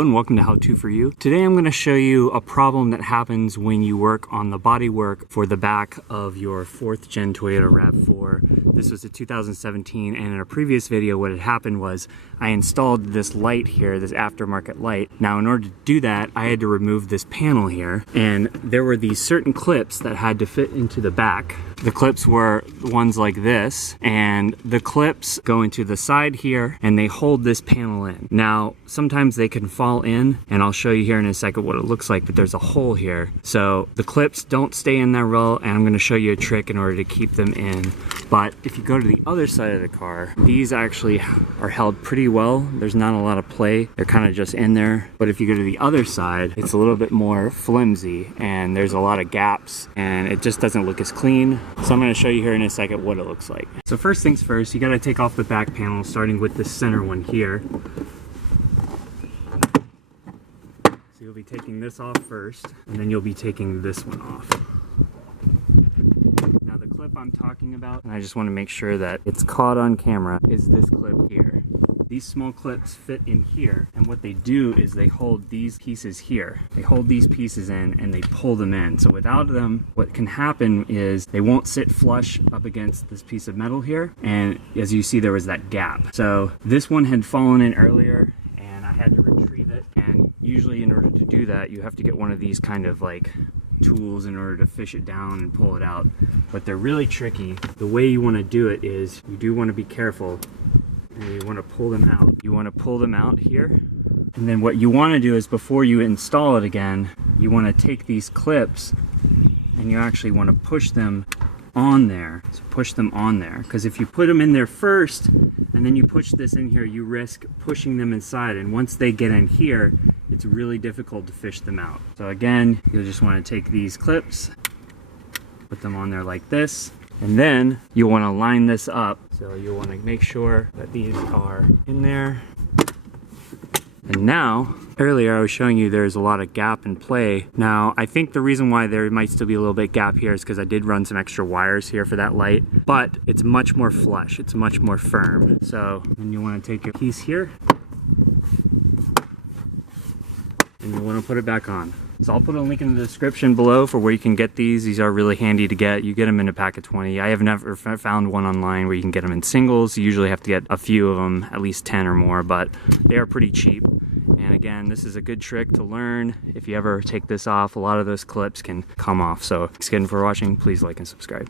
Hello and welcome to How To For You. Today I'm going to show you a problem that happens when you work on the bodywork for the back of your 4th gen Toyota Rav4. This was a 2017, and in a previous video what had happened was I installed this light here, this aftermarket light. Now in order to do that I had to remove this panel here, and there were these certain clips that had to fit into the back. The clips were ones like this, and the clips go into the side here and they hold this panel in. Now sometimes they can fall in, and I'll show you here in a second what it looks like, but there's a hole here. So the clips don't stay in there well, and I'm going to show you a trick in order to keep them in. But if you go to the other side of the car, these actually are held pretty well. There's not a lot of play. They're kind of just in there. But if you go to the other side, it's a little bit more flimsy and there's a lot of gaps and it just doesn't look as clean. So I'm going to show you here in a second what it looks like. So first things first, you got to take off the back panel, starting with this center one here. So you'll be taking this off first, and then you'll be taking this one off. Now the clip I'm talking about, and I just want to make sure that it's caught on camera, is this clip here. These small clips fit in here, and what they do is they hold these pieces here. They hold these pieces in and they pull them in. So without them, what can happen is they won't sit flush up against this piece of metal here, and as you see there was that gap. So this one had fallen in earlier and I had to retrieve it, and usually in order to do that you have to get one of these kind of like tools in order to fish it down and pull it out, but they're really tricky. The way you want to do it is you do want to be careful, and you want to pull them out. You want to pull them out here, and then what you want to do is before you install it again, you want to take these clips and you actually want to push them on there. So push them on there, because if you put them in there first and then you push this in here, you risk pushing them inside, and once they get in here it's really difficult to fish them out. So again, you'll just want to take these clips, put them on there like this, and then you want to line this up. So you'll want to make sure that these are in there. And now, earlier I was showing you there's a lot of gap in play. Now, I think the reason why there might still be a little bit gap here is because I did run some extra wires here for that light, but it's much more flush, it's much more firm. So then you want to take your piece here, and you want to put it back on. So I'll put a link in the description below for where you can get these. These are really handy to get. You get them in a pack of 20. I have never found one online where you can get them in singles. You usually have to get a few of them, at least 10 or more, but they are pretty cheap. And again, this is a good trick to learn. If you ever take this off, a lot of those clips can come off. So thanks again for watching. Please like and subscribe.